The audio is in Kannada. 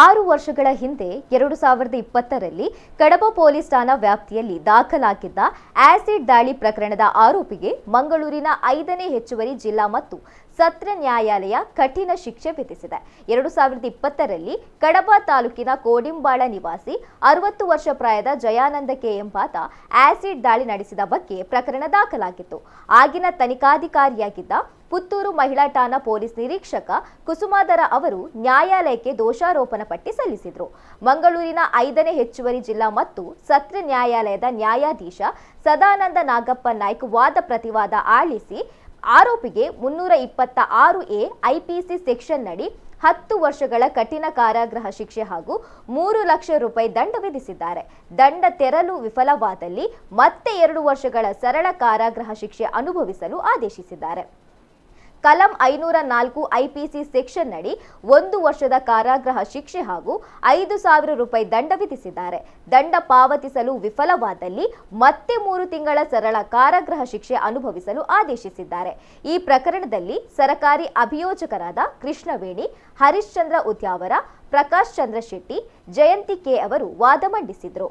6 ವರ್ಷಗಳ ಹಿಂದೆ 2020ರಲ್ಲಿ ಕಡಬ ಪೊಲೀಸ್ ಠಾಣಾ ವ್ಯಾಪ್ತಿಯಲ್ಲಿ ದಾಖಲಾಗಿದ್ದ ಆಸಿಡ್ ದಾಳಿ ಪ್ರಕರಣದ ಆರೋಪಿಗೆ ಮಂಗಳೂರಿನ 5ನೇ ಹೆಚ್ಚುವರಿ ಜಿಲ್ಲಾ ಮತ್ತು ಸತ್ರ ನ್ಯಾಯಾಲಯ ಕಠಿಣ ಶಿಕ್ಷೆ ವಿಧಿಸಿದೆ. 2020ರಲ್ಲಿ ಕಡಬ ತಾಲೂಕಿನ ಕೋಡಿಂಬಾಳ ನಿವಾಸಿ 60 ವರ್ಷ ಪ್ರಾಯದ ಜಯಾನಂದ ಕೆ ಎಂಬಾತ ಆಸಿಡ್ ದಾಳಿ ನಡೆಸಿದ ಬಗ್ಗೆ ಪ್ರಕರಣ ದಾಖಲಾಗಿತ್ತು. ಆಗಿನ ತನಿಖಾಧಿಕಾರಿಯಾಗಿದ್ದ ಪುತ್ತೂರು ಮಹಿಳಾ ಠಾಣಾ ಪೊಲೀಸ್ ನಿರೀಕ್ಷಕ ಕುಸುಮಾಧರ ಅವರು ನ್ಯಾಯಾಲಯಕ್ಕೆ ದೋಷಾರೋಪಣಾ ಪಟ್ಟಿ ಸಲ್ಲಿಸಿದರು. ಮಂಗಳೂರಿನ 5ನೇ ಹೆಚ್ಚುವರಿ ಜಿಲ್ಲಾ ಮತ್ತು ಸತ್ರ ನ್ಯಾಯಾಲಯದ ನ್ಯಾಯಾಧೀಶ ಸದಾನಂದ ನಾಗಪ್ಪ ನಾಯ್ಕ ವಾದ ಪ್ರತಿವಾದ ಆಲಿಸಿ ಆರೋಪಿಗೆ 326A ಐಪಿಸಿ ಸೆಕ್ಷನ್ ನಡಿ 10 ವರ್ಷಗಳ ಕಠಿಣ ಕಾರಾಗೃಹ ಶಿಕ್ಷೆ ಹಾಗೂ 3 ಲಕ್ಷ ರೂಪಾಯಿ ದಂಡ ವಿಧಿಸಿದ್ದಾರೆ. ದಂಡ ತೆರಲು ವಿಫಲವಾದಲ್ಲಿ ಮತ್ತೆ 2 ವರ್ಷಗಳ ಸರಳ ಕಾರಾಗೃಹ ಶಿಕ್ಷೆ ಅನುಭವಿಸಲು ಆದೇಶಿಸಿದ್ದಾರೆ. ಕಲಂ 504 ಐಪಿಸಿ ಸೆಕ್ಷನ್ ನಡಿ 1 ವರ್ಷದ ಕಾರಾಗೃಹ ಶಿಕ್ಷೆ ಹಾಗೂ 5,000 ರೂಪಾಯಿ ದಂಡ ವಿಧಿಸಿದ್ದಾರೆ. ದಂಡ ಪಾವತಿಸಲು ವಿಫಲವಾದಲ್ಲಿ ಮತ್ತೆ 3 ತಿಂಗಳ ಸರಳ ಕಾರಾಗೃಹ ಶಿಕ್ಷೆ ಅನುಭವಿಸಲು ಆದೇಶಿಸಿದ್ದಾರೆ. ಈ ಪ್ರಕರಣದಲ್ಲಿ ಸರಕಾರಿ ಅಭಿಯೋಜಕರಾದ ಕೃಷ್ಣವೇಣಿ, ಹರಿಶ್ಚಂದ್ರ ಉದ್ಯಾವರ, ಪ್ರಕಾಶ್ ಚಂದ್ರ ಶೆಟ್ಟಿ, ಜಯಂತಿ ಕೆ ಅವರು ವಾದ ಮಂಡಿಸಿದರು.